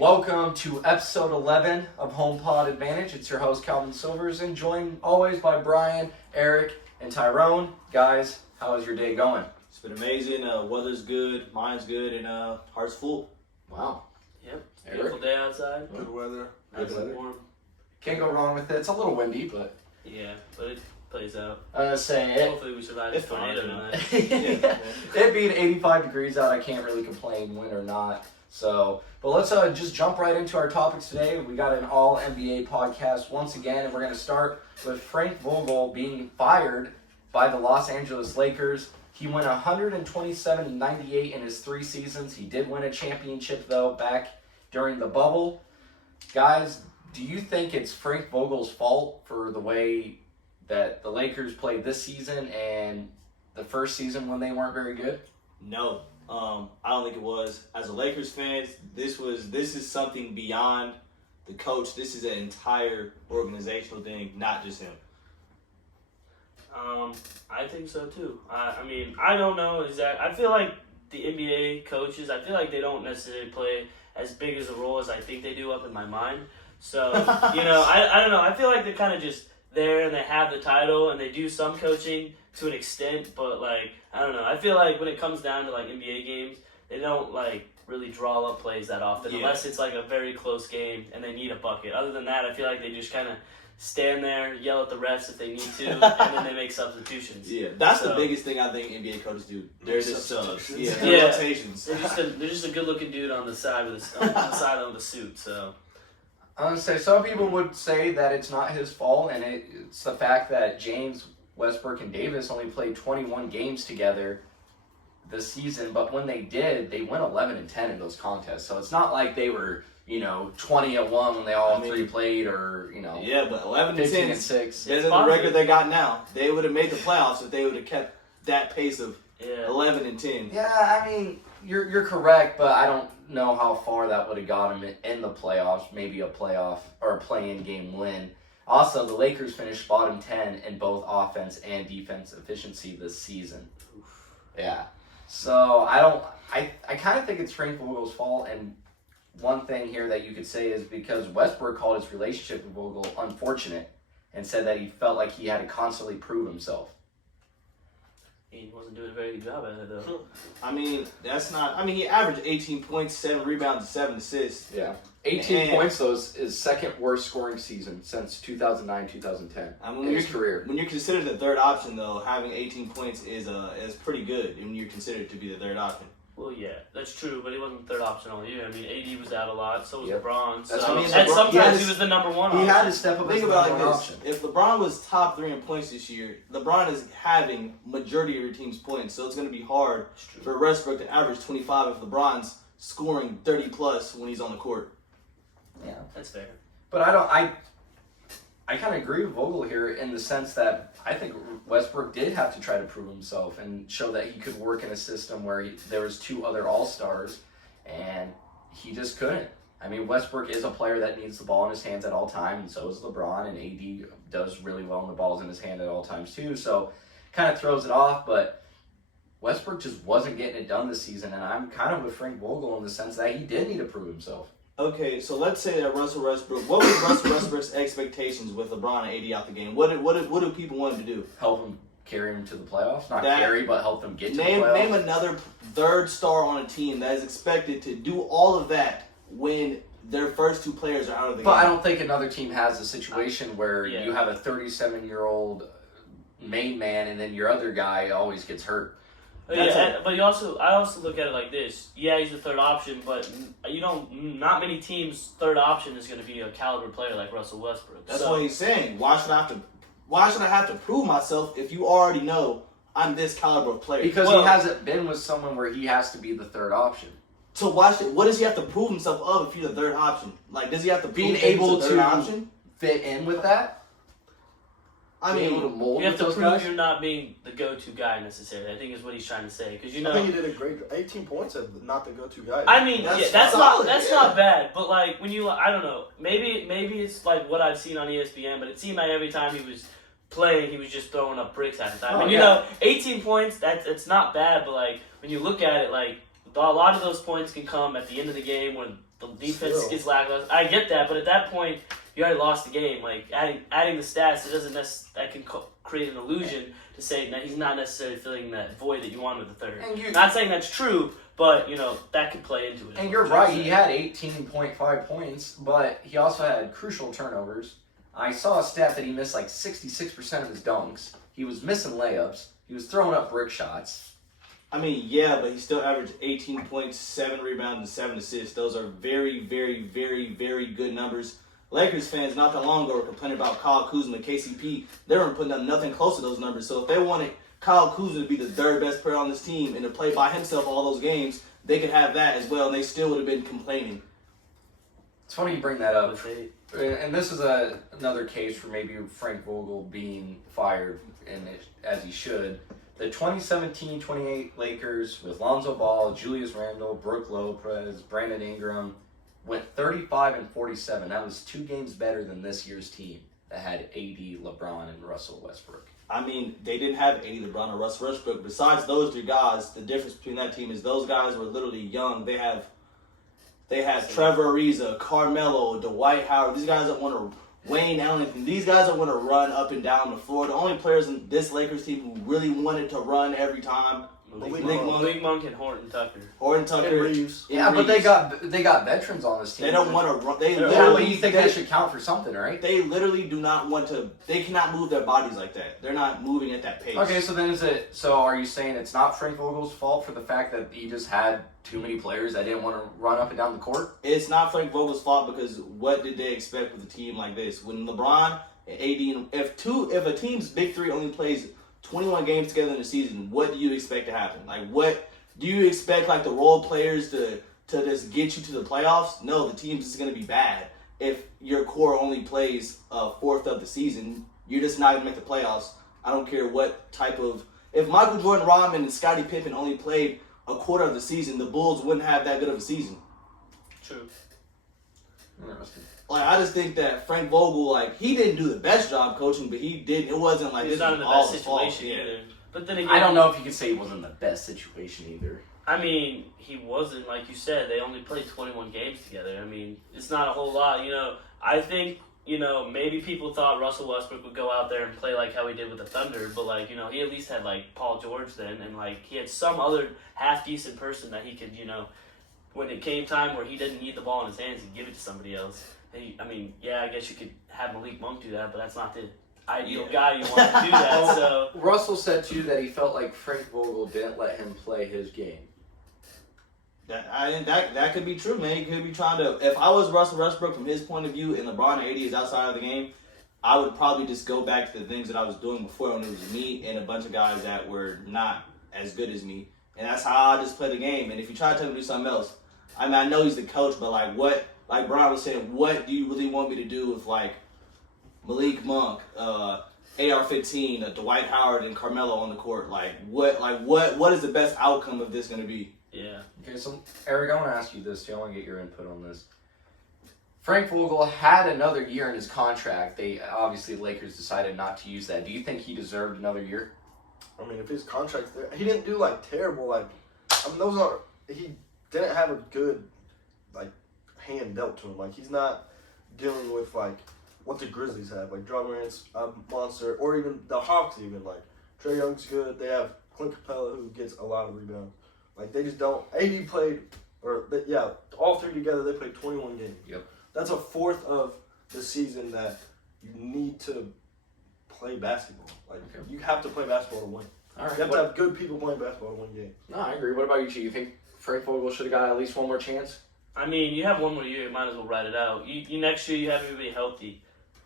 Welcome to episode 11 of HomePod Advantage. It's your host, Calvin Silvers, and joined always by Brian, Eric, and Tyrone. Guys, how is your day going? It's been amazing. Weather's good, mine's good, and heart's full. Wow. Yep. Eric? Beautiful day outside. Good weather. Nice weather. and warm. Can't go wrong with it. It's a little windy, but Yeah, but it plays out. I was gonna say it. Hopefully we survive this It's fine, tornado you know. tonight. It being 85 degrees out, I can't really complain, win or not. So, but let's just jump right into our topics today. We got an all NBA podcast once again, and we're going to start with Frank Vogel being fired by the Los Angeles Lakers. He went 127-98 in his 3 seasons. He did win a championship, though, back during the bubble. Guys, do you think it's Frank Vogel's fault for the way that the Lakers played this season and the first season when they weren't very good? No, I don't think it was. As a Lakers fan, this is something beyond the coach. This is an entire organizational thing, not just him. I think so too. I mean, I don't know exactly. I feel like the NBA coaches, I feel like they don't necessarily play as big as a role as I think they do up in my mind. So, I don't know. I feel like they're kind of just there and they have the title and they do some coaching to an extent, but like, I don't know. I feel like when it comes down to like NBA games, they don't like really draw up plays that often unless it's like a very close game and they need a bucket. Other than that, I feel like they just kind of stand there, yell at the refs if they need to, and then they make substitutions. Yeah, that's the biggest thing I think NBA coaches do. They're just subs. Yeah, Yeah. rotations. They're just a good-looking dude on the side of the side of the suit. So I was gonna say some people would say that it's not his fault, and it's the fact that James, Westbrook, and Davis only played 21 games together this season. But when they did, they went 11-10 in those contests. So it's not like they were 20-1 when they all three played, or Yeah, but 11 to 10 15-6. better than the record they got now. They would have made the playoffs if they would have kept that pace of 11 and 10. Yeah, I mean you're correct, but I don't know how far that would have got them in the playoffs. Maybe a playoff or a play-in game win. Also, the Lakers finished bottom 10 in both offense and defense efficiency this season. Yeah. So I kind of think it's Frank Vogel's fault, and one thing here that you could say is because Westbrook called his relationship with Vogel unfortunate and said that he felt like he had to constantly prove himself. he wasn't doing a very good job at it though. I mean, he averaged 18 points, 7 rebounds, and 7 assists. Yeah. 18 points, though, is his second worst scoring season since 2009-2010 in his career. When you're considered the third option, though, having 18 points is pretty good when you're considered to be the third option. Well, yeah, that's true, but he wasn't the third option all year. I mean, AD was out a lot, so was Yep. LeBron. So, And sometimes he was the number one He option. had to step up as Think the about it number like one this. option. If LeBron was top 3 in points this year, LeBron is having majority of your team's points, so it's going to be hard for Westbrook to average 25 if LeBron's scoring 30-plus when he's on the court. Yeah. That's fair. But I kind of agree with Vogel here in the sense that I think Westbrook did have to try to prove himself and show that he could work in a system where there was 2 other all-stars, and he just couldn't. I mean, Westbrook is a player that needs the ball in his hands at all times, and so is LeBron, and AD does really well when the ball's in his hand at all times too, so kind of throws it off, but Westbrook just wasn't getting it done this season, and I'm kind of with Frank Vogel in the sense that he did need to prove himself. Okay, so let's say that Russell Westbrook. What was Russell Westbrook's expectations with LeBron and AD out the game? What do people want him to do? Help him carry him to the playoffs. Not carry, but help them get to the Name playoffs. another third star on a team that is expected to do all of that when their first 2 players are out of the game. But I don't think another team has a situation where Yeah. you have a 37-year-old main man and then your other guy always gets hurt. But I also look at it like this. Yeah, he's the third option, but not many teams' third option is going to be a caliber player like Russell Westbrook. That's what he's saying. Why should I have to prove myself if you already know I'm this caliber of player? Because he hasn't been with someone where he has to be the third option. So what does he have to prove himself of if you're the third option? Like, does he have to Being prove able he's the third to option? fit in with that? I Being able to mean, mold you have with to those prove guys? you're not being the go-to guy necessarily. I think is what he's trying to say. Because I think he did a great 18 points of not the go-to guy. I mean, that's solid, not bad. But like when I don't know, maybe it's like what I've seen on ESPN. But it seemed like every time he was playing, he was just throwing up bricks at the time. Oh, And yeah. 18 points, it's not bad. But like when you look at it, like a lot of those points can come at the end of the game when the defense Still. is lackluster. I get that, but at that point, you already lost the game. Like adding the stats, it doesn't that can create an illusion to say that he's not necessarily filling that void that you want with the third. And Not saying that's true, but that could play into it. And you're right, he had 18.5 points, but he also had crucial turnovers. I saw a stat that he missed like 66% of his dunks. He was missing layups. He was throwing up brick shots. I mean, yeah, but he still averaged 18 points, 7 rebounds, and 7 assists. Those are very, very, very, very good numbers. Lakers fans not that long ago were complaining about Kyle Kuzma and KCP. They weren't putting up nothing close to those numbers. So if they wanted Kyle Kuzma to be the third best player on this team and to play by himself all those games, they could have that as well, and they still would have been complaining. It's funny you bring that up. And this is another case for maybe Frank Vogel being fired, as he should. The 2017-28 Lakers with Lonzo Ball, Julius Randle, Brook Lopez, Brandon Ingram went 35-47. That was 2 games better than this year's team that had AD, LeBron, and Russell Westbrook. I mean, they didn't have AD, LeBron, or Russell Westbrook. Besides those 3 guys, the difference between that team is those guys were literally young. They have Trevor Ariza, Carmelo, Dwight Howard. These guys that want to Wayne Ellington. These guys that want to run up and down the floor. The only players in this Lakers team who really wanted to run every time. Malik Monk and Horton Tucker. And Reeves. Yeah, but they got veterans on this team. They don't want to run. But you think that should count for something, right? They literally do not want to. They cannot move their bodies like that. They're not moving at that pace. Okay, so then are you saying it's not Frank Vogel's fault for the fact that he just had too many players that didn't want to run up and down the court? It's not Frank Vogel's fault because what did they expect with a team like this? When LeBron and AD, if a team's big 3 only plays 21 games together in a season, what do you expect to happen? Like, what do you expect, like, the role players to just get you to the playoffs? No, the team's just going to be bad. If your core only plays a fourth of the season, you're just not going to make the playoffs. I don't care what type of... If Michael Jordan, Rodman, and Scottie Pippen only played a quarter of the season, the Bulls wouldn't have that good of a season. True. Interesting. Like, I just think that Frank Vogel, like, he didn't do the best job coaching, but he did. It wasn't like He's this not in was the all best his fault. situation either. But then again, I don't know if you could say he wasn't in the best situation either. I mean, he wasn't, like you said, they only played 21 games together. I mean, it's not a whole lot. I think, maybe people thought Russell Westbrook would go out there and play like how he did with the Thunder, but, like, he at least had, like, Paul George then, and, like, he had some other half-decent person that he could, when it came time where he didn't need the ball in his hands, he'd give it to somebody else. I guess you could have Malik Monk do that, but that's not the ideal guy you want to do that. So Russell said too that he felt like Frank Vogel didn't let him play his game. That could be true, man. He could be trying to. If I was Russell Westbrook from his point of view, and LeBron and AD is outside of the game, I would probably just go back to the things that I was doing before when it was me and a bunch of guys that were not as good as me, and that's how I just play the game. And if you try to tell him to do something else, I know he's the coach, but like what? Like Brian was saying, what do you really want me to do with like Malik Monk, AR-15, Dwight Howard, and Carmelo on the court? What is the best outcome of this going to be? yeah. Okay, so Eric, I want to ask you this too. I want to get your input on this. Frank Vogel had another year in his contract. The Lakers decided not to use that. Do you think he deserved another year? I mean, if his contract's there, he didn't do like terrible. He didn't have a good hand dealt to him. Like, he's not dealing with like what the Grizzlies have. Like, Ja Morant's a monster, or even the Hawks. Even like Trae Young's good. They have Clint Capella who gets a lot of rebounds. Like, they just don't. AD played, all 3 together they played 21 games. Yep. That's a fourth of the season that you need to play basketball. Like, you have to play basketball to win. All right. You have to have good people playing basketball to win games. No, I agree. What about you, Chi? You think Frank Vogel should have got at least one more chance? I mean, you have one more year, you might as well ride it out. You next year you have everybody healthy.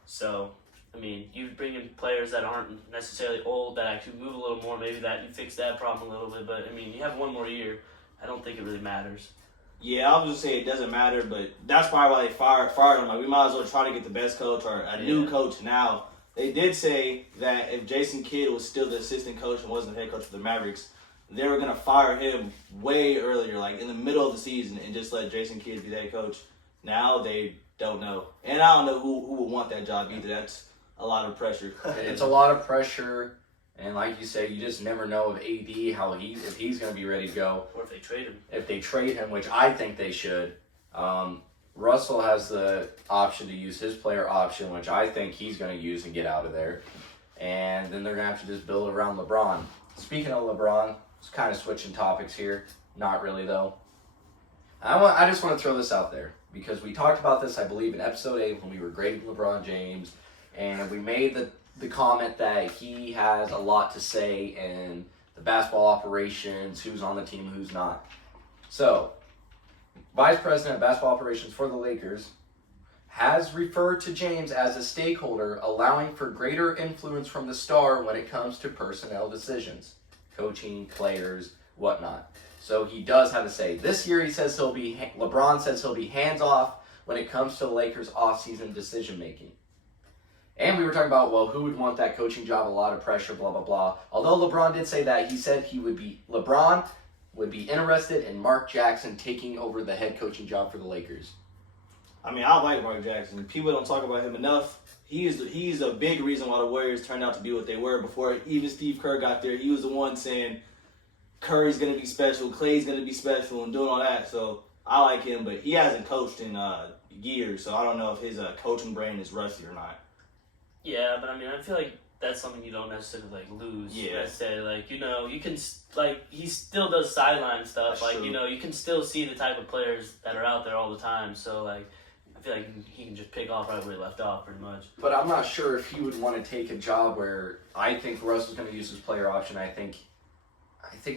So, I mean, you bring in players that aren't necessarily old, that actually move a little more, maybe that you fix that problem a little bit. But, I mean, you have one more year. I don't think it really matters. Yeah, I was just saying it doesn't matter, but that's probably why they fired him. Like, we might as well try to get the best coach or a new coach now. They did say that if Jason Kidd was still the assistant coach and wasn't the head coach for the Mavericks, they were going to fire him way earlier, like in the middle of the season, and just let Jason Kidd be the head coach. Now they don't know. And I don't know who would want that job either. That's a lot of pressure. It's a lot of pressure, and like you said, you just never know if AD, if he's going to be ready to go. Or if they trade him. If they trade him, which I think they should, Russell has the option to use his player option, which I think he's going to use and get out of there. And then they're going to have to just build around LeBron. Speaking of LeBron, it's kind of switching topics here. Not really, though. I just want to throw this out there because we talked about this, I believe, in episode 8 when we were grading LeBron James. And we made the comment that he has a lot to say in the basketball operations, who's on the team, who's not. So, Vice President of Basketball Operations for the Lakers has referred to James as a stakeholder, allowing for greater influence from the star when it comes to personnel decisions, coaching, players, whatnot. So he does have a say. This year he says LeBron says he'll be hands-off when it comes to the Lakers' off-season decision-making. And we were talking about, well, who would want that coaching job, a lot of pressure, blah, blah, blah. Although LeBron did say that, he said LeBron would be interested in Mark Jackson taking over the head coaching job for the Lakers. I mean, I like Mark Jackson. People don't talk about him enough. He's a big reason why the Warriors turned out to be what they were. Before even Steve Kerr got there, he was the one saying Curry's going to be special, Clay's going to be special, and doing all that. So I like him, but he hasn't coached in years, so I don't know if his coaching brain is rusty or not. Yeah, but I mean, I feel like that's something you don't necessarily lose. Yeah. Necessarily, you can he still does sideline stuff. That's true. You can still see the type of players that are out there all the time. So I feel like he can just pick off right where he left off, pretty much. But I'm not sure if he would want to take a job where I think Russ is going to use his player option. I think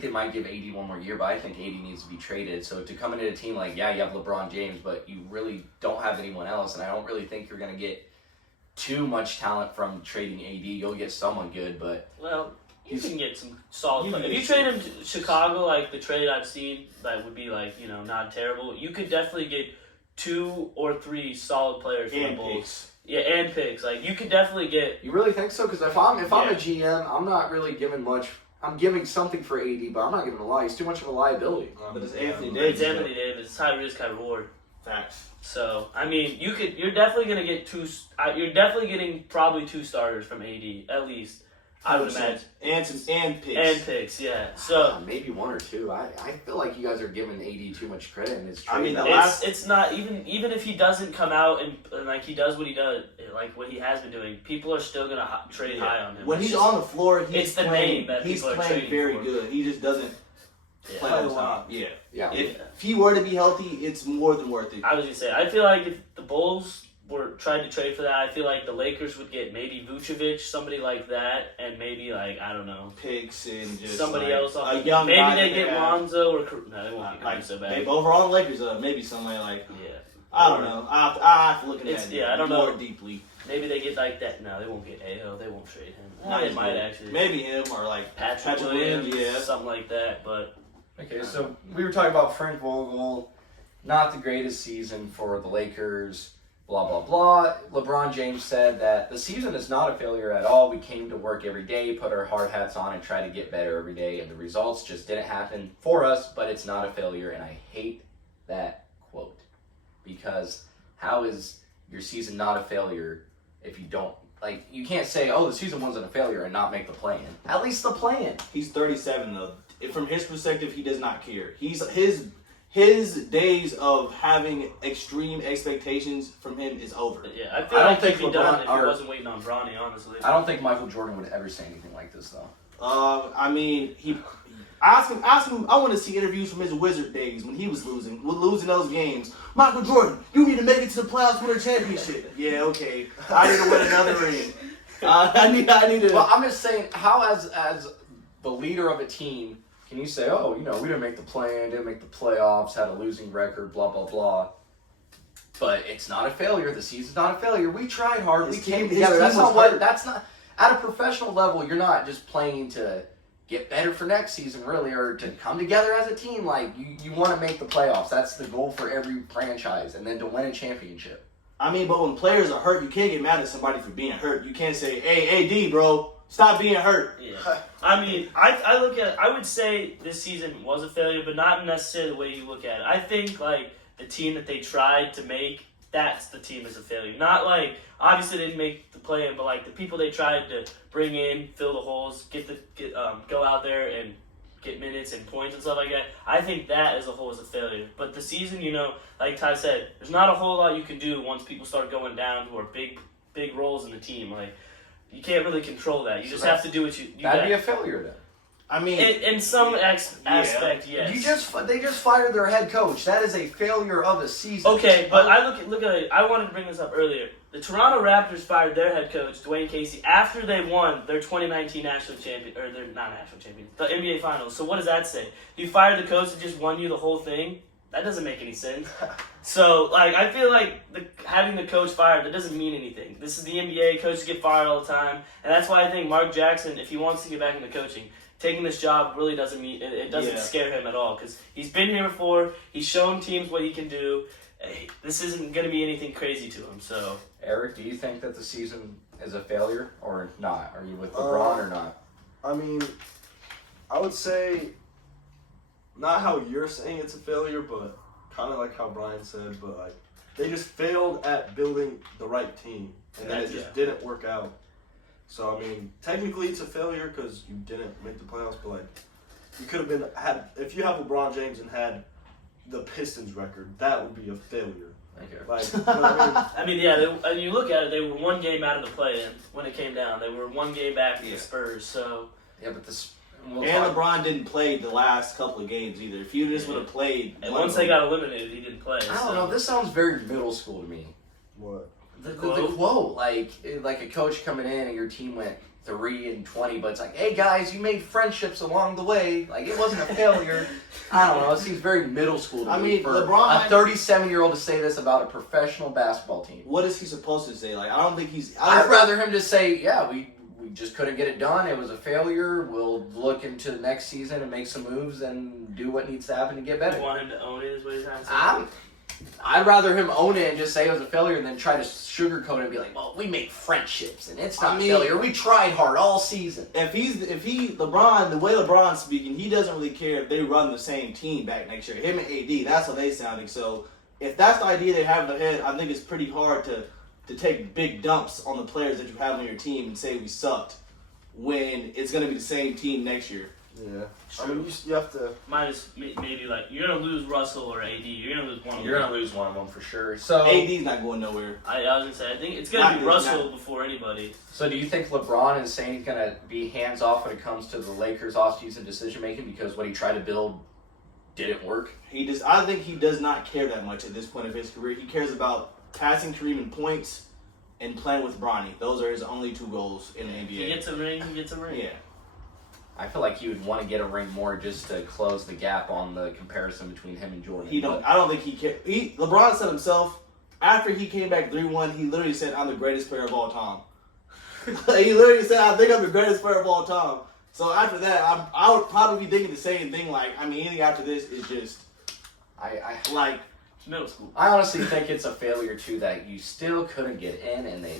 they might give AD one more year, but I think AD needs to be traded. So to come into a team like, yeah, you have LeBron James, but you really don't have anyone else, and I don't really think you're going to get too much talent from trading AD. You'll get someone good, but you can get some solid players. If you trade him to Chicago, like the trade I've seen, that would be not terrible. You could definitely get 2 or 3 solid players from the Bulls. Picks. Yeah, and picks. You could definitely get. You really think so? Because if I'm a GM, I'm not really giving much. I'm giving something for AD, but I'm not giving a lot. He's too much of a liability. But it's Anthony Davis. It's Anthony Davis. It's high risk, high reward. Facts. So I mean, you're definitely gonna get 2. You're definitely getting probably 2 starters from AD at least. I would imagine. And picks. And picks, yeah. So maybe 1 or 2. I feel like you guys are giving AD too much credit in his trade. I mean, it's not even if he doesn't come out and he does what he does, what he has been doing, people are still gonna trade high on him. When he's on the floor, it's the name that he's people are playing trading very for. good. He just doesn't play Yeah. on top. Yeah. If Yeah. he were to be healthy, it's more than worth it. I was gonna say, I feel like if the Bulls were trying to trade for that, I feel like the Lakers would get maybe Vucevic, somebody like that, and maybe I don't know, Picks and just somebody else. a young maybe guy they that get have. Lonzo or no, they won't get so bad. Maybe overall the Lakers, maybe somebody like Yeah, I don't know. I have to look at It's- that. yeah, I don't more know. deeply. maybe they get like that. No, they won't get Ayo. They won't trade him. Not They as might good. actually. Maybe him or Patrick Williams, yeah. something like that. But Okay, so we were talking about Frank Vogel, not the greatest season for the Lakers, blah, blah, blah. LeBron James said that the season is not a failure at all. We came to work every day, put our hard hats on, and try to get better every day, and the results just didn't happen for us, but it's not a failure, and I hate that quote. Because how is your season not a failure if you don't, you can't say, oh, the season wasn't a failure and not make the play-in. At least the play-in. He's 37 though. From his perspective, he does not care. His days of having extreme expectations from him is over. yeah, I feel I don't like think he'd be done if he LeBron- wasn't waiting on Bronny. Honestly, I don't think Michael Jordan would ever say anything like this, though. I mean, ask him. I want to see interviews from his Wizard days when he was losing those games. Michael Jordan, you need to make it to the playoffs, win a championship. Yeah, okay. I need to win another ring. I need to. Well, I'm just saying, how as the leader of a team can you say, oh, we didn't make the play-in, didn't make the playoffs, had a losing record, blah, blah, blah. But it's not a failure. The season's not a failure. We tried hard. We came together. That's not at a professional level. You're not just playing to get better for next season, really, or to come together as a team. You want to make the playoffs. That's the goal for every franchise, and then to win a championship. I mean, but when players are hurt, you can't get mad at somebody for being hurt. You can't say, hey, AD, bro, stop being hurt. Yeah. I mean, I would say this season was a failure, but not necessarily the way you look at it. I think, the team that they tried to make, that's the team that's a failure. Not, obviously they didn't make the play-in, but, the people they tried to bring in, fill the holes, go out there and get minutes and points and stuff like that. I think that as a whole is a failure. But the season, like Ty said, there's not a whole lot you can do once people start going down who are big roles in the team. Like, you can't really control that. You just have to do what you That'd got. be a failure then. I mean, In some aspect, yes. They just fired their head coach. That is a failure of a season. Okay, but I look at it. I wanted to bring this up earlier. The Toronto Raptors fired their head coach, Dwayne Casey, after they won their 2019 national champion, or they're not national champions, the NBA Finals. So what does that say? You fired the coach that just won you the whole thing? That doesn't make any sense. So, like, I feel like having the coach fired, that doesn't mean anything. This is the NBA. Coaches get fired all the time. And that's why I think Mark Jackson, if he wants to get back into coaching, taking this job really doesn't mean it doesn't scare him at all, because he's been here before. He's shown teams what he can do. This isn't going to be anything crazy to him. So, Eric, do you think that the season is a failure or not? Are you with LeBron or not? I mean, I would say not how you're saying it's a failure, but kind of like how Brian said. But like, they just failed at building the right team, and then it just didn't work out. So I mean, technically it's a failure because you didn't make the playoffs. But like, you could have had if you have LeBron James and had the Pistons record, that would be a failure. Okay. Like, you know what I mean? and you look at it, they were one game out of the play-in when it came down. They were one game back from the Spurs. So Yeah, but this. LeBron didn't play the last couple of games either. If you just would have played, and once they got eliminated, he didn't play. I don't know. This sounds very middle school to me. What? The quote, like a coach coming in and your team went 3-20, but it's like, hey guys, you made friendships along the way. Like, it wasn't a failure. I don't know. It seems very middle school to me. I mean, for LeBron, a 37-year-old to say this about a professional basketball team. What is he supposed to say? Like, I don't think he's. I'd rather him just say, yeah, we just couldn't get it done. It was a failure. We'll look into the next season and make some moves and do what needs to happen to get better. You want him to own it, is what he's trying to say? I'd rather him own it and just say it was a failure than try to sugarcoat it and be like, well, we made friendships and it's not a failure. We tried hard all season. LeBron, the way LeBron's speaking, he doesn't really care if they run the same team back next year. Him and AD, that's how they sounding. So if that's the idea they have in their head, I think it's pretty hard to take big dumps on the players that you have on your team and say we sucked when it's going to be the same team next year. Yeah. I mean, you have to. Minus maybe like you're gonna lose Russell or AD. You're gonna lose one of them. You're gonna lose one of them for sure. So AD's not going nowhere. I was gonna say I think it's gonna be Russell before anybody. So do you think LeBron is saying he's gonna be hands off when it comes to the Lakers offseason decision making because what he tried to build didn't work? I think he does not care that much at this point of his career. He cares about passing Kareem in points and playing with Bronny. Those are his only two goals in the NBA. If he gets a ring, he gets a ring. Yeah. I feel like he would want to get a ring more just to close the gap on the comparison between him and Jordan. I don't think he cares. LeBron said himself, after he came back 3-1, he literally said, I'm the greatest player of all time. He literally said, I think I'm the greatest player of all time. So after that, I would probably be thinking the same thing. Like, I mean, anything after this is just, it's middle school. I honestly think it's a failure, too, that you still couldn't get in and they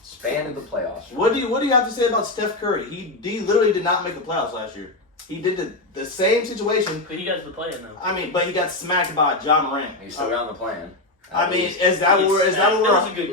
expanded the playoffs. What do you have to say about Steph Curry? He literally did not make the playoffs last year. He did the same situation. But he got to the play-in though. I mean, but he got smacked by John Morant. He still got on the plan. I mean, is that what we're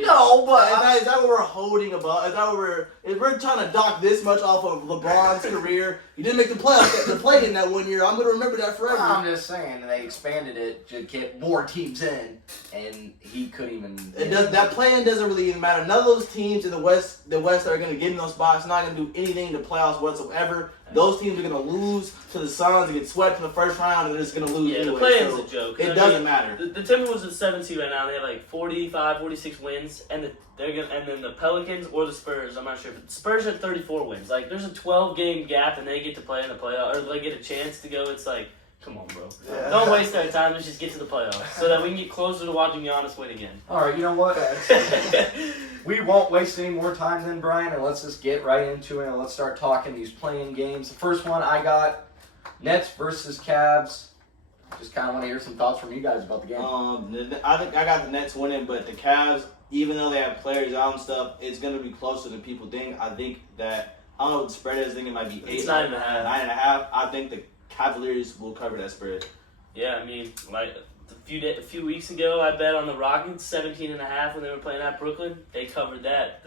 No, but is that what we're holding about? Is that what we're trying to dock this much off of LeBron's career? He didn't make the playoffs, the play in that one year. I'm gonna remember that forever. I'm just saying they expanded it to get more teams in, and he couldn't even. That play-in doesn't really even matter. None of those teams in the West that are gonna get in those spots, not gonna do anything in the playoffs whatsoever. Those teams are gonna lose to the Suns and get swept in the first round, and they're just gonna lose. Yeah, anyway, the play-in's a joke. It doesn't matter. The Timberwolves at 17 right now. They have like 45, 46 wins, and then the Pelicans or the Spurs. I'm not sure, but the Spurs have 34 wins. Like, there's a 12-game gap, and they get to play in the playoffs, or they get a chance to go. It's like, come on, bro. Yeah. Don't waste our time. Let's just get to the playoffs so that we can get closer to watching Giannis win again. All right, you know what? We won't waste any more time then, Brian, and let's just get right into it and let's start talking these playing games. The first one I got, Nets versus Cavs. Just kind of want to hear some thoughts from you guys about the game. I think I got the Nets winning, but the Cavs, even though they have players out and stuff, it's going to be closer than people think. I think that, I don't know what the spread is. I think it might be 8. It's 9.5. 9.5. I think the Cavaliers will cover that spread. Yeah, I mean, like a few weeks ago, I bet on the Rockets 17.5 when they were playing at Brooklyn. They covered that.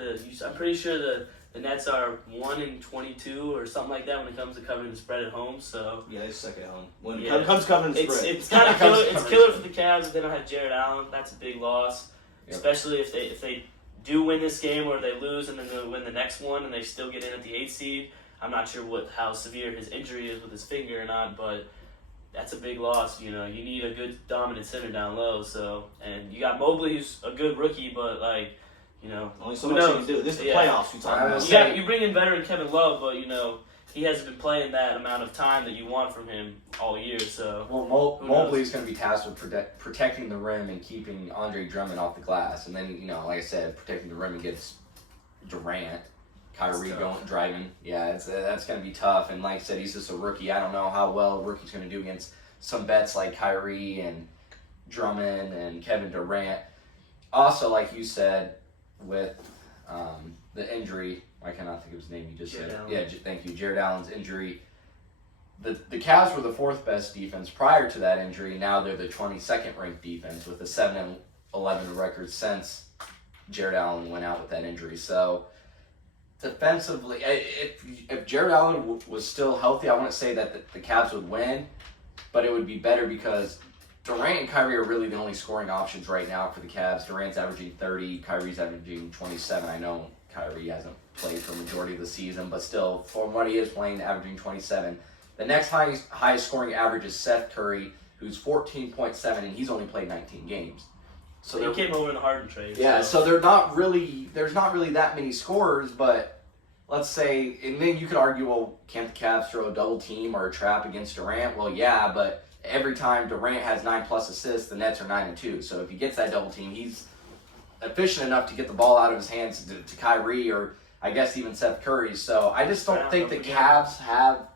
I'm pretty sure the The Nets are 1-22 or something like that when it comes to covering the spread at home. So Yeah, they suck at home. When Yeah. it comes to covering the it's spread. it's kind of Comes killer. to It's cover killer the for the Cavs. They don't have Jared Allen. That's a big loss, Yep. especially if they do win this game or they lose and then they win the next one and they still get in at the 8th seed. I'm not sure how severe his injury is with his finger or not, but that's a big loss. You know, you need a good dominant center down low. So, and you got Mobley, who's a good rookie, but like, you know, Only so who much you knows? can do. This is the Yeah. playoffs. You talking I about? was- You bring in veteran Kevin Love, but you know he hasn't been playing that amount of time that you want from him all year. So Well, Who Mobley's going to be tasked with protecting the rim and keeping Andre Drummond off the glass. And then, you know, like I said, protecting the rim against Durant, Kyrie That's going tough. driving. Yeah, that's going to be tough. And like I said, he's just a rookie. I don't know how well a rookie's going to do against some vets like Kyrie and Drummond and Kevin Durant. Also, like you said, with the injury, I cannot think of his name. You just Jared said, Allen. yeah. Thank you, Jared Allen's injury. The Cavs were the 4th best defense prior to that injury. Now they're the 22nd ranked defense with a 7-11 record since Jared Allen went out with that injury. So defensively, if Jared Allen was still healthy, I wouldn't say that the Cavs would win, but it would be better because Durant and Kyrie are really the only scoring options right now for the Cavs. Durant's averaging 30, Kyrie's averaging 27. I know Kyrie hasn't played for the majority of the season, but still, for what he is playing, averaging 27. The next highest scoring average is Seth Curry, who's 14.7, and he's only played 19 games. So he they're- came over in the Harden trade. yeah, so there's not really that many scorers, but let's say, and then you could argue, well, can't the Cavs throw a double team or a trap against Durant? Well, yeah, but every time Durant has 9+ assists, the Nets are 9-2. So if he gets that double team, he's efficient enough to get the ball out of his hands to Kyrie or I guess even Seth Curry. So I just don't think the Cavs have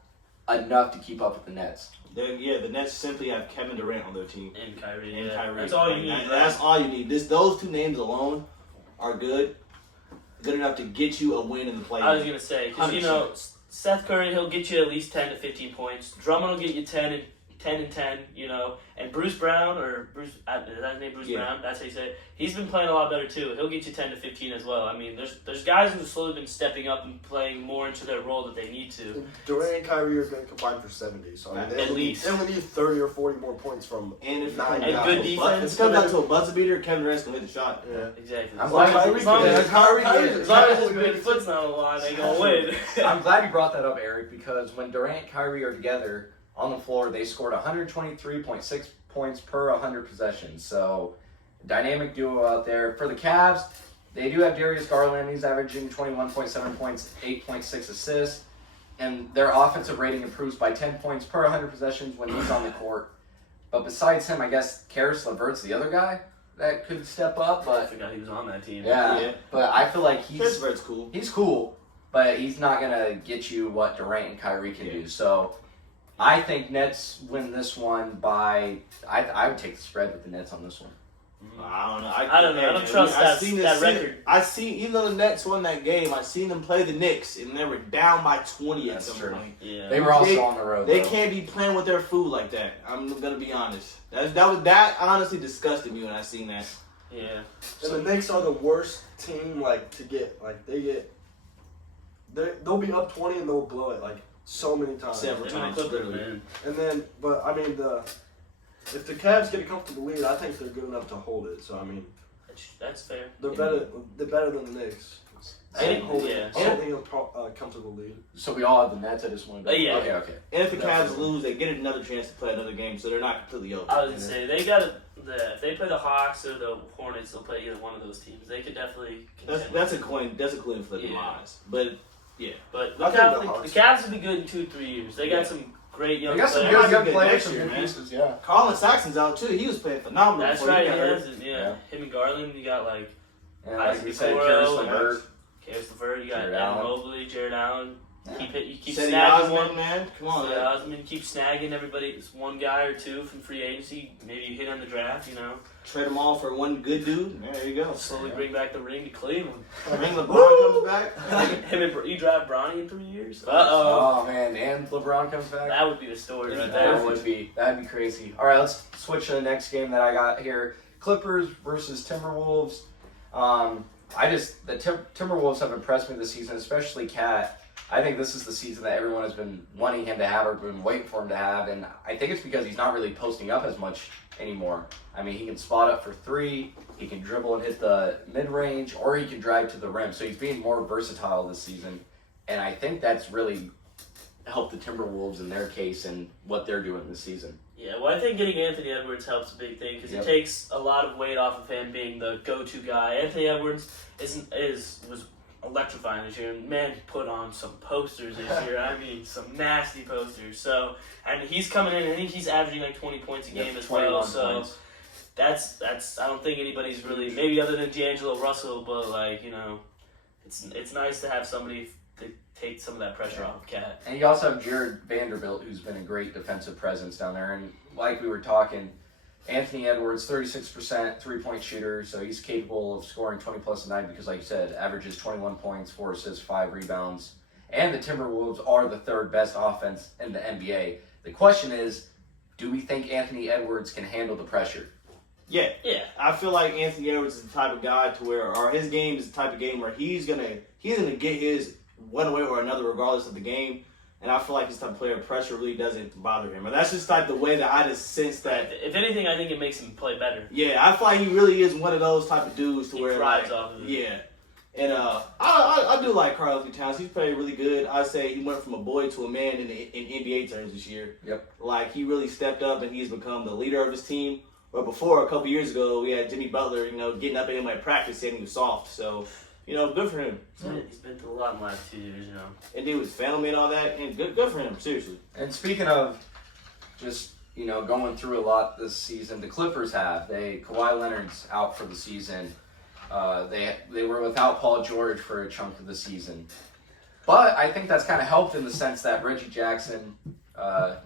enough to keep up with the Nets. The Nets simply have Kevin Durant on their team. And Kyrie. And Yeah. Kyrie. That's all you need. And that's all you need. Those two names alone are good enough to get you a win in the playoffs. I was gonna say because you know Seth Curry, he'll get you at least 10 to 15 points. Drummond will get you 10 and 10. You know, and Bruce Brown is that his name? Bruce Yeah. Brown. That's how you say it. He's been playing a lot better too. He'll get you 10 to 15 as well. I mean, there's guys who've slowly been stepping up and playing more into their role that they need to. Durant and Kyrie are going to combine for 70. So I mean, At least. they only need 30 or 40 more points from And if nine And guys. good if defense. it comes out to a buzzer beater, Kevin Durant's gonna hit the shot. Yeah. Exactly. I'm As glad long Kyrie as, as, long did. as, Kyrie did. as long as his big foot's not on the line, they gonna win. I'm glad you brought that up, Eric, because when Durant and Kyrie are together on the floor, they scored 123.6 points per 100 possessions. So, dynamic duo out there. For the Cavs, they do have Darius Garland. He's averaging 21.7 points, 8.6 assists. And their offensive rating improves by 10 points per 100 possessions when he's on the court. But besides him, I guess Karis LeVert's the other guy that could step up. I But forgot he was on that team. yeah, but I feel like Chris Vert's cool. he's cool, but he's not going to get you what Durant and Kyrie can do. So I think Nets win this one by, I would take the spread with the Nets on this one. I don't know. I don't know. I don't trust that record. I seen, even though the Nets won that game, I seen them play the Knicks, and they were down by 20 at That's some true. point. Yeah. They were also on the road, They though. can't be playing with their food like that. I'm gonna be honest. That honestly disgusted me when I seen that. Yeah. And the Knicks are the worst team, to get, they'll be up 20 and they'll blow it, so many times. Several They're gonna times, cook it, really. man. And then, but, I mean, if the Cavs get a comfortable lead, I think they're good enough to hold it. So, I mean, That's fair. they're better than the Knicks. And- Holding yeah. a comfortable lead. So we all have the Nets. I just want to. Yeah. Okay. And if the Cavs lose, they get another chance to play another game, so they're not completely open. I was gonna say they got if they play the Hawks or the Hornets, they'll play either one of those teams. They could definitely contend. That's a coin flip in my eyes. But But I think the Hawks- the Cavs will be good in 2-3 years. They got some great young They got some players. good young Good players, next some year, good man. pieces, yeah. Colin Saxon's out too. He was playing phenomenal. That's before right. He He got hurt. has it. Yeah. Him and Garland. You got And like we said, Isaac Karis Okoro, LeVert. Karis LeVert. You got Jared Evan Allen. Mobley, Jared Allen. Yeah. You keep Cedi snagging Osman, one. man. Come on, Cedi man. Osman, keep snagging everybody. It's one guy or two from free agency. Maybe you hit on the draft. Trade them all for one good dude. There you go. Slowly bring back the ring to Cleveland. Ring LeBron comes back. Him and you drive Bronny in 3 years. Oh man, and LeBron comes back. That would be the story right there. That'd be crazy. All right, let's switch to the next game that I got here. Clippers versus Timberwolves. the Timberwolves have impressed me this season, especially Cat. I think this is the season that everyone has been wanting him to have or been waiting for him to have, and I think it's because he's not really posting up as much anymore. I mean, he can spot up for three, he can dribble and hit the mid-range, or he can drive to the rim. So he's being more versatile this season, and I think that's really helped the Timberwolves in their case and what they're doing this season. Yeah, well, I think getting Anthony Edwards helps a big thing because it takes a lot of weight off of him being the go-to guy. Anthony Edwards was electrifying this year, and man, he put on some posters this year. I mean, some nasty posters. So, and he's coming in. I think he's averaging like 20 points a game as well. So that's I don't think anybody's really, maybe other than D'Angelo Russell, but like, you know, it's nice to have somebody to take some of that pressure off of Cat. And you also have Jared Vanderbilt, who's been a great defensive presence down there. And like we were talking, Anthony Edwards, 36% three-point shooter, so he's capable of scoring 20-plus a night because, like you said, averages 21 points, 4 assists, 5 rebounds. And the Timberwolves are the third best offense in the NBA. The question is, do we think Anthony Edwards can handle the pressure? Yeah. I feel like Anthony Edwards is the type of guy to where, or his game is the type of game where he's gonna get his one way or another regardless of the game. And I feel like this type of player, pressure really doesn't bother him. And that's just like the way that I just sense that. If anything, I think it makes him play better. Yeah, I feel like he really is one of those type of dudes to he where thrives off of it. Yeah. And I do like Karl Anthony Towns. He's played really good. I say he went from a boy to a man in NBA terms this year. Yep. Like he really stepped up and he's become the leader of his team. But before, a couple years ago, we had Jimmy Butler, getting up at him at practice saying he was soft. So, good for him. He's been through a lot in the last 2 years, And he was family and all that, and good for him, seriously. And speaking of just, going through a lot this season, the Clippers Kawhi Leonard's out for the season. They were without Paul George for a chunk of the season. But I think that's kind of helped in the sense that Reggie Jackson,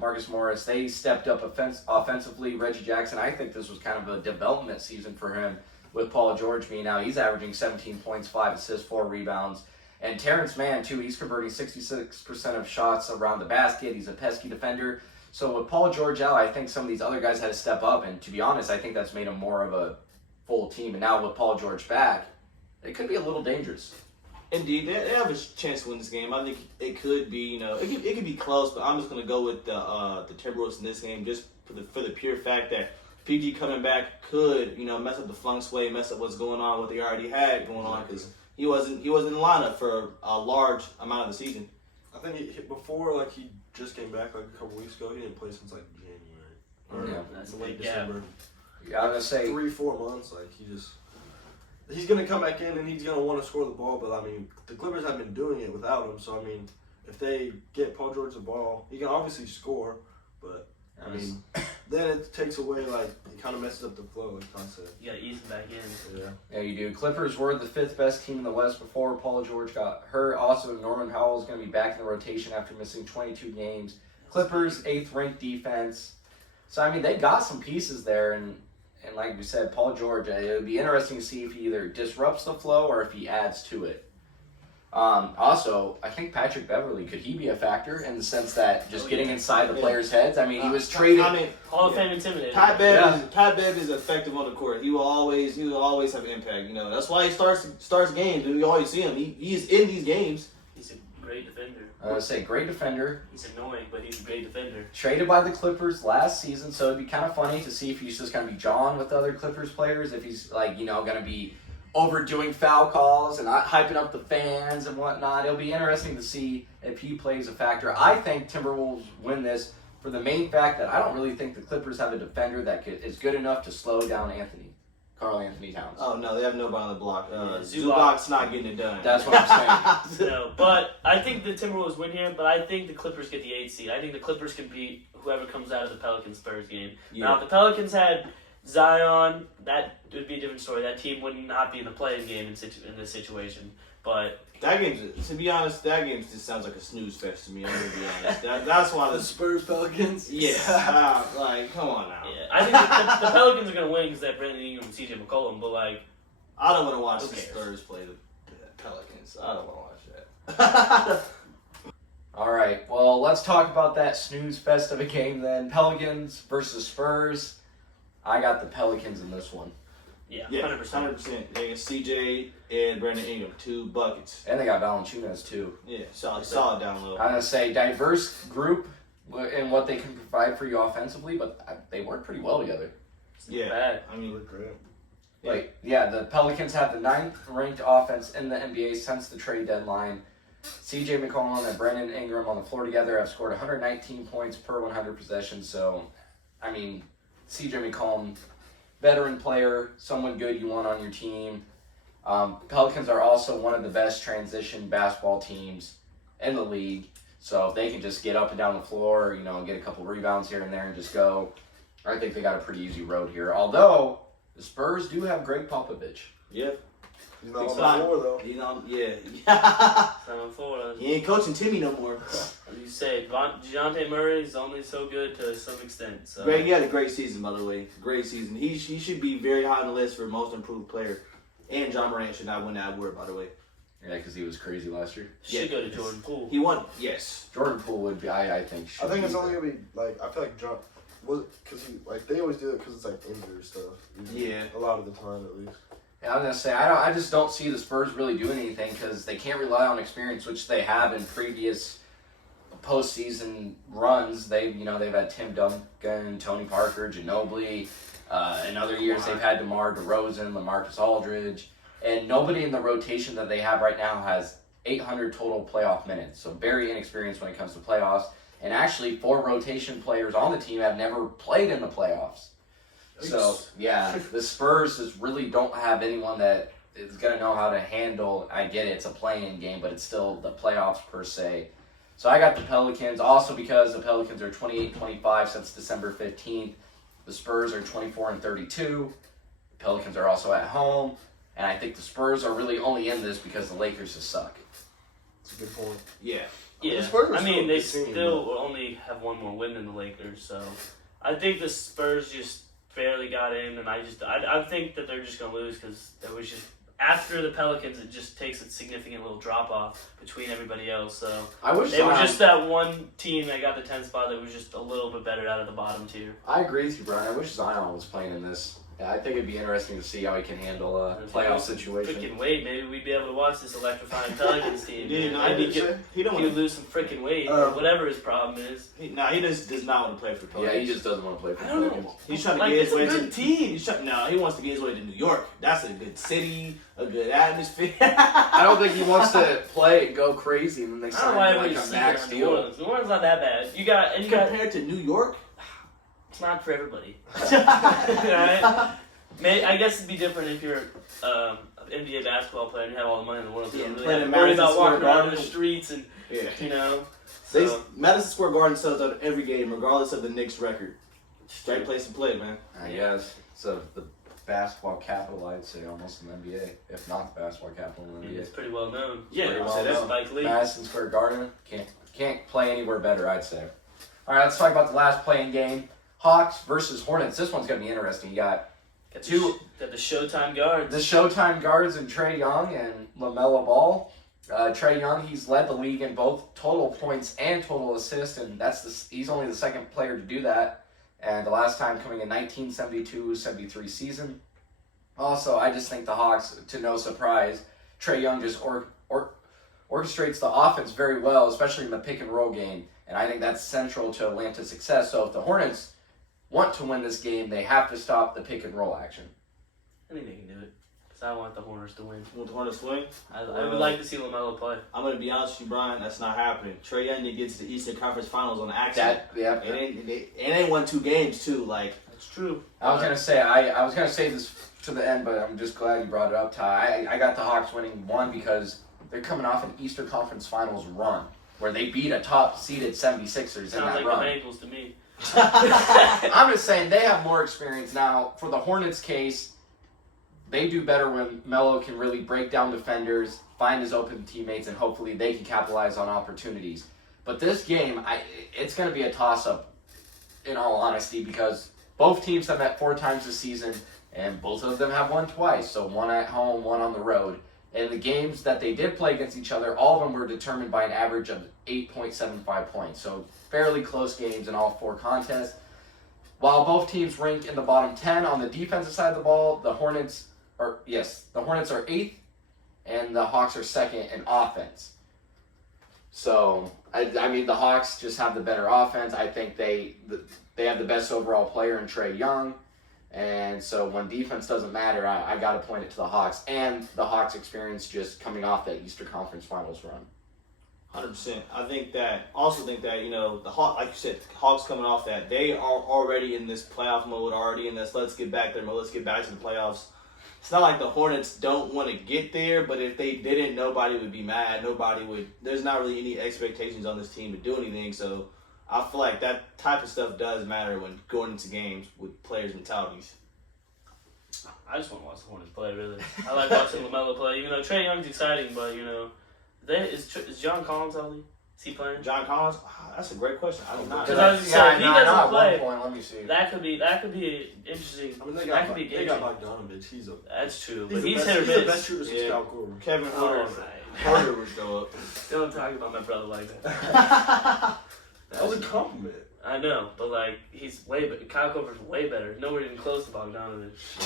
Marcus Morris, they stepped up offensively. Reggie Jackson, I think this was kind of a development season for him with Paul George being out. He's averaging 17 points, 5 assists, 4 rebounds. And Terrence Mann, too, he's converting 66% of shots around the basket. He's a pesky defender. So with Paul George out, I think some of these other guys had to step up. And to be honest, I think that's made them more of a full team. And now with Paul George back, it could be a little dangerous. Indeed, they have a chance to win this game. I think it could be, it could be close, but I'm just going to go with the Timberwolves in this game just for the pure fact that PG coming back could, mess up the flung sway, mess up what's going on, what they already had going on, because he wasn't in the lineup for a large amount of the season. I think before he just came back a couple weeks ago. He didn't play since January or That's a late late gap. December. Yeah, I was gonna say 3-4 months. He's gonna come back in and he's gonna want to score the ball. But I mean, the Clippers have been doing it without him. So I mean, if they get Paul George the ball, he can obviously score. But I mean, then it takes away it kind of messes up the flow, like Tom said. You got to ease him back in. Yeah, you do. Clippers were the 5th best team in the West before Paul George got hurt. Also, Norman Powell is going to be back in the rotation after missing 22 games. Clippers, 8th ranked defense. So, I mean, they got some pieces there. And like we said, Paul George, it would be interesting to see if he either disrupts the flow or if he adds to it. Also, I think Patrick Beverley, could he be a factor in the sense that just getting inside the players' heads? I mean, he was traded. Hall of Fame intimidator. Pat Bev is effective on the court. He will always have an impact. That's why he starts games, and you always see him. He's in these games. He's a great defender. I would say great defender. He's annoying, but he's a great defender. Traded by the Clippers last season, so it'd be kind of funny to see if he's just going to be jawing with other Clippers players, if he's going to be overdoing foul calls and not hyping up the fans and whatnot. It'll be interesting to see if he plays a factor. I think Timberwolves win this for the main fact that I don't really think the Clippers have a defender that is good enough to slow down Karl Anthony Towns. Oh, no, they have nobody on the block. Zubac's Zubac's not getting it done. That's what I'm saying. No, but I think the Timberwolves win here, but I think the Clippers get the 8th seed. I think the Clippers can beat whoever comes out of the Pelicans-Spurs game. Yeah. Now, if the Pelicans had Zion, that would be a different story. That team would not be in the play-in game in this situation. But that game just sounds like a snooze fest to me. I'm gonna be honest. That's why The Spurs Pelicans. Yeah, come on now. yeah, I think the Pelicans are going to win because they have Brandon Ingram and CJ McCollum. But I don't want to watch Who the cares? Spurs play the Pelicans. I don't want to watch that. All right, well, let's talk about that snooze fest of a game then. Pelicans versus Spurs. I got the Pelicans in this one. Yeah, Yeah, 100%. 100%. They got CJ and Brandon Ingram, 2 buckets. And they got Valanciunas too. Yeah, solid down low. I'm gonna say diverse group in what they can provide for you offensively, but they work pretty well together. It's not Yeah, bad. I mean, Look great. Like, yeah, the Pelicans have the 9th ranked offense in the NBA since the trade deadline. CJ McCollum and Brandon Ingram on the floor together have scored 119 points per 100 possessions. So, I mean, CJ McCollum, veteran player, someone good you want on your team. Pelicans are also one of the best transition basketball teams in the league. So if they can just get up and down the floor, get a couple rebounds here and there and just go, I think they got a pretty easy road here. Although the Spurs do have Greg Popovich. yeah. He's not Big on the spot. floor though. Yeah. 7-4. He ain't coaching Timmy no more. As you say, DeJounte Murray is only so good to some extent. So. Greg, he had a great season, by the way. Great season. He should be very high on the list for most improved player. And John Morant should not win that award, by the way. Yeah, because he was crazy last year. Should go to Jordan Poole. He won. Yes. Jordan Poole would be, I think. I think be it's only the- gonna be like I feel like John was because he like they always do it because it's like injury stuff. Yeah. A lot of the time at least. Yeah, I was gonna say I just don't see the Spurs really doing anything because they can't rely on experience, which they have in previous postseason runs. They've had Tim Duncan, Tony Parker, Ginobili. In other years, they've had DeMar DeRozan, LaMarcus Aldridge, and nobody in the rotation that they have right now has 800 total playoff minutes. So very inexperienced when it comes to playoffs. And actually, 4 rotation players on the team have never played in the playoffs. So, yeah, the Spurs just really don't have anyone that is going to know how to handle. I get it, it's a play-in game, but it's still the playoffs per se. So I got the Pelicans, also because the Pelicans are 28-25 since December 15th. The Spurs are 24-32. The Pelicans are also at home. And I think the Spurs are really only in this because the Lakers just suck. It's a good point. Yeah. Yeah, The Spurs are I still mean, a they good team, still will only have one more win than the Lakers, so I think the Spurs just barely got in, and I think that they're just gonna lose because there was just after the Pelicans, it just takes a significant little drop off between everybody else. So I wish they were Zion- just that one team that got the 10th spot that was just a little bit better out of the bottom tier. I agree with you, Brian. I wish Zion was playing in this. Yeah, I think it'd be interesting to see how he can handle a playoff situation. Freaking weight, maybe we'd be able to watch this electrifying Pelicans team. Dude, no, Maybe he don't he want would lose some freaking weight, or whatever his problem is. He just does not want to play for Pelicans. Yeah, he just doesn't want to play for I the don't Pelicans. know. He's trying to Like, get it's his way a good to team. No, he wants to get his way to New York. That's a good city, a good atmosphere. I don't think he wants to play and go crazy and then they I don't sign know why him like everybody's a sleeping max on New deal. Orleans. New Orleans not that bad. You got Compared to New York, it's not for everybody. Right? I guess it'd be different if you're an NBA basketball player and you have all the money in the world. So you don't really playing have in to worry Madison about walking Square around in the Garden. streets and yeah. So, Madison Square Garden sells out every game, regardless of the Knicks record. Great place to play, man. I guess. So the basketball capital, I'd say, almost in the NBA, if not the basketball capital in the NBA. it's pretty well known. Yeah, Pretty I'll well say known. that. Spike Lee. Madison Square Garden can't play anywhere better, I'd say. All right, let's talk about the last playing game: Hawks versus Hornets. This one's gonna be interesting. You got Got the two- got the Showtime guards. the Showtime guards and Trae Young and LaMelo Ball. Trae Young, he's led the league in both total points and total assists, and he's only the second player to do that. And the last time coming in 1972-73 season. Also, I just think the Hawks, to no surprise, Trae Young just orchestrates the offense very well, especially in the pick and roll game. And I think that's central to Atlanta's success. So if the Hornets want to win this game, they have to stop the pick and roll action. I think they can do it. Because I want the Hornets to win. Want the Hornets win? I would like to see LaMelo play. I'm gonna be honest with you, Brian. That's not happening. Trae Young did get to the Eastern Conference Finals on accident. It ain't won 2 games too. Like That's true. I was gonna say I was gonna say this to the end, but I'm just glad you brought it up, Ty. I got the Hawks winning one because they're coming off an Eastern Conference Finals run where they beat a top seeded 76ers in Sounds that like run. the Bengals to me. I'm just saying they have more experience now. For the Hornets case, they do better when Melo can really break down defenders, find his open teammates, and hopefully they can capitalize on opportunities. But this game, it's going to be a toss-up, in all honesty, because both teams have met 4 times this season, and both of them have won twice. So one at home, one on the road. And the games that they did play against each other, all of them were determined by an average of 8.75 points. So fairly close games in all 4 contests. While both teams rank in the bottom 10 on the defensive side of the ball, the Hornets are 8th, and the Hawks are 2nd in offense. So, I mean, the Hawks just have the better offense. I think they have the best overall player in Trae Young. And so when defense doesn't matter, I got to point it to the Hawks. And the Hawks' experience just coming off that Eastern Conference Finals run. 100%. I think that, the Hawks, like you said, the Hawks coming off that, they are already in this playoff mode, already in this let's get back there mode, let's get back to the playoffs. It's not like the Hornets don't want to get there, but if they didn't, nobody would be mad. There's not really any expectations on this team to do anything. So I feel like that type of stuff does matter when going into games with players' mentalities. I just want to watch the Hornets play, really. I like watching LaMelo play. Even though Trae Young's exciting, but, is John Collins healthy? Is he playing? John Collins? That's a great question. I do not know. Because if he doesn't play, at one point, let me see. that could be interesting. I mean, they that got could be they got Bogdanovich. That's true, but he's he's the hit or best, he's the miss. best shooter since Yeah. Kyle Korver. Kevin All Porter right. would show up. Don't talk about my brother like that. That was a compliment. I know, but he's way better. Kyle Korver's way better. Nowhere even close to Bogdanovich.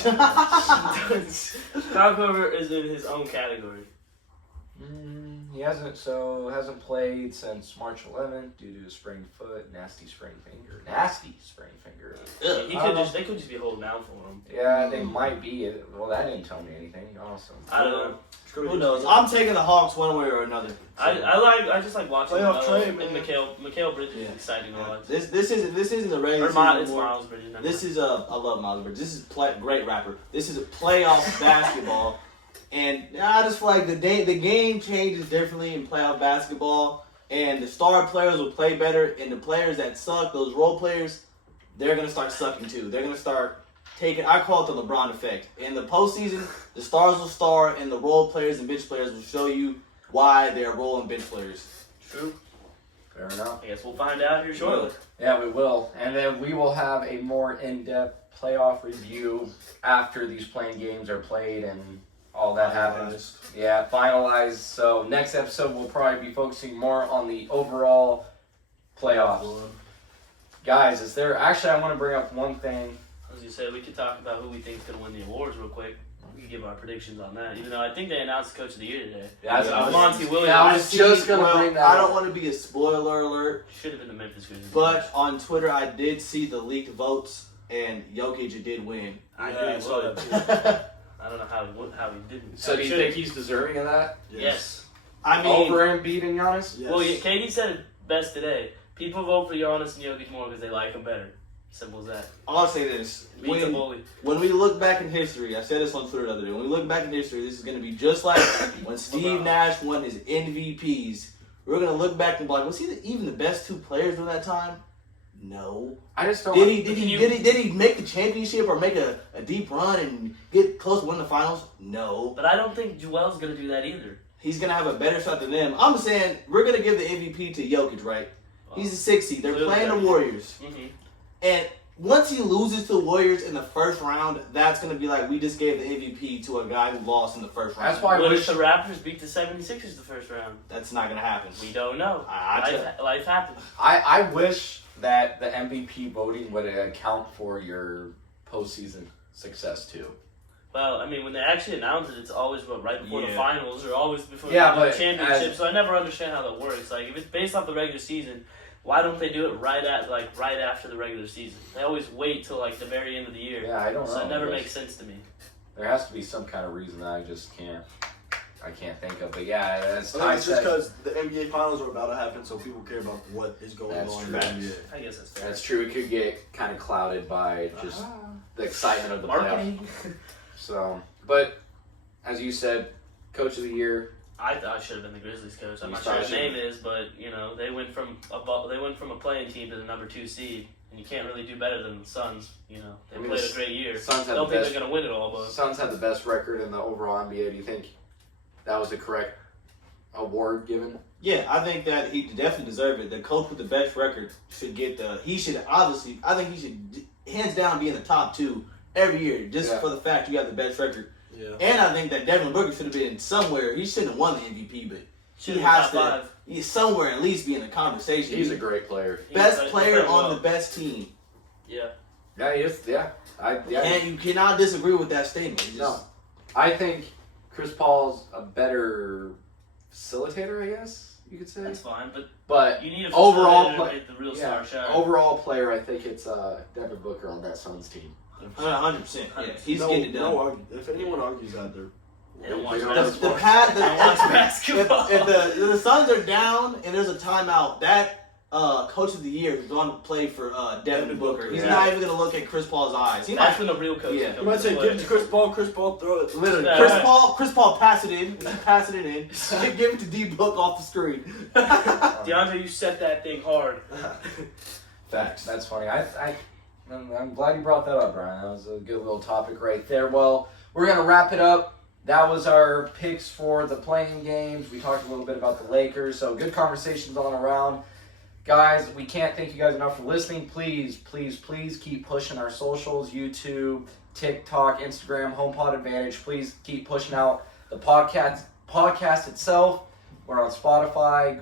Kyle Korver is in his own category. He hasn't played since March 11th due to a sprained foot, nasty sprained finger. They could just be holding out for him. Yeah, they might be. Well, that didn't tell me anything. Awesome. I don't know. Who knows? I'm taking the Hawks one way or another. I just like watching Playoff LaMelo Trae, man. and Mikal Bridges is exciting to watch. This isn't a regular Or season it's anymore. Miles Bridges. This is I love Miles Bridges. This is great rapper. This is a playoff basketball, and I just feel like the game changes differently in playoff basketball, and the star players will play better, and the players that suck, those role players, they're gonna start sucking too. They're gonna start taking. I call it the LeBron effect. In the postseason, the stars will star, and the role players and bench players will show you why they're role and bench players. True. Fair enough. I guess we'll find out here shortly. Yeah, we will. And then we will have a more in-depth playoff review after these playing games are played and all that happens. Yeah, finalized. So next episode we'll probably be focusing more on the overall playoffs. Guys, I want to bring up one thing. As you said, we could talk about who we think is going to win the awards real quick. We could give our predictions on that. Even though I think they announced Coach of the Year today. Monty Williams. Yeah, I was just going to bring that up. I don't want to be a spoiler alert. Should have been the Memphis Grizzlies. But on Twitter, I did see the leaked votes, and Jokic did win. I saw did. that I don't know how he didn't. So do you think he's deserving of that? Yes. I mean, Over Embiid and Giannis? Yes. Well, Katie said it best today. People vote for Giannis and Jokic more because they like him better. Simple as that. I'll say this. Beats a bully. When we look back in history, I said this on Twitter the other day, when we look back in history, this is going to be just like when Steve Nash won his MVPs. We're going to look back and be like, was he even the best two players during that time? No. I just don't. Did he make the championship or make a deep run and get close to winning the finals? No. But I don't think Joel's going to do that either. He's going to have a better shot than them. I'm saying we're going to give the MVP to Jokic, right? He's a 6 seed. They're playing the Warriors. Mm-hmm. And once he loses to the Warriors in the first round, that's going to be like we just gave the MVP to a guy who lost in the first round. That's why What if the Raptors beat the 76ers the first round? That's not going to happen. We don't know. Life happens. I wish that the MVP voting would account for your postseason success too. Well, I mean, when they actually announce it, it's always right before the finals or always before the championship. So I never understand how that works. Like, if it's based off the regular season, why don't they do it right after the regular season? They always wait till the very end of the year. Yeah, I don't know. So it never makes sense to me. There has to be some kind of reason that I can't think of. But yeah, that's I think it's just because the NBA finals are about to happen, so people care about what is going on in the NBA. I guess that's fair. That's true. It could get kind of clouded by just the excitement of the marketing. playoffs. So, but as you said, Coach of the Year. I thought I should have been the Grizzlies coach. I'm not sure what his name is, but they went from a playing team to the number 2 seed, and you can't really do better than the Suns. They played a great year. Suns I don't think they're going to win it all, but Suns had the best record in the overall NBA. Do you think that was the correct award given? Yeah, I think that he definitely deserved it. The coach with the best record should get I think he should hands down be in the top 2 every year, just for the fact you have the best record. Yeah. And I think that Devin Booker should have been somewhere. He shouldn't have won the MVP, but should he has to. He's somewhere at least be in the conversation. He's a great player. Best player on the best team. Yeah. Yeah, he is. Yeah. And you cannot disagree with that statement. It's just, No. I think Chris Paul's a better facilitator, I guess you could say. That's fine, But you need a overall facilitator to make the real star shine. overall player, I think it's Devin Booker on that Suns team. 100%. Yeah, he's getting it done. If anyone argues that, they're They don't watch They don't basketball. The They don't watch basketball. if the Suns are down and there's a timeout, that coach of the year is going to play for Devin Booker. He's Yeah. not even going to look at Chris Paul's eyes. He That's might, when the real coach Yeah. comes You might say, into give it play. to Chris Paul, throw it. literally, Yeah. Chris Paul pass it in, passing it in, give it to D Book off the screen. DeAndre, you set that thing hard. Facts. That's funny. I'm glad you brought that up, Brian. That was a good little topic right there. Well, we're going to wrap it up. That was our picks for the playing games. We talked a little bit about the Lakers. So good conversations all around. Guys, we can't thank you guys enough for listening. Please, please, please keep pushing our socials, YouTube, TikTok, Instagram, HomePod Advantage. Please keep pushing out the podcast itself. We're on Spotify,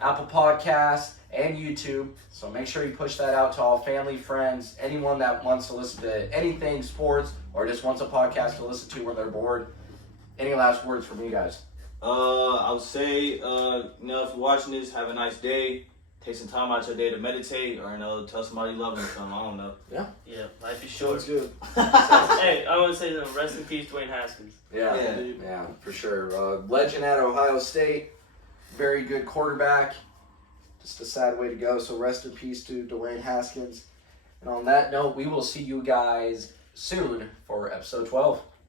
Apple Podcasts, and YouTube. So make sure you push that out to all family, friends, anyone that wants to listen to anything sports or just wants a podcast to listen to when they're bored. Any last words from you guys? I would say, if you're watching this, have a nice day. Take some time out your day to meditate, or tell somebody you love them or something. I don't know. Yeah, life is short. Sounds good. Hey, I want to say rest in peace, Dwayne Haskins. Yeah, for sure. Legend at Ohio State, very good quarterback. Just a sad way to go. So rest in peace to Dwayne Haskins. And on that note, we will see you guys soon for episode 12.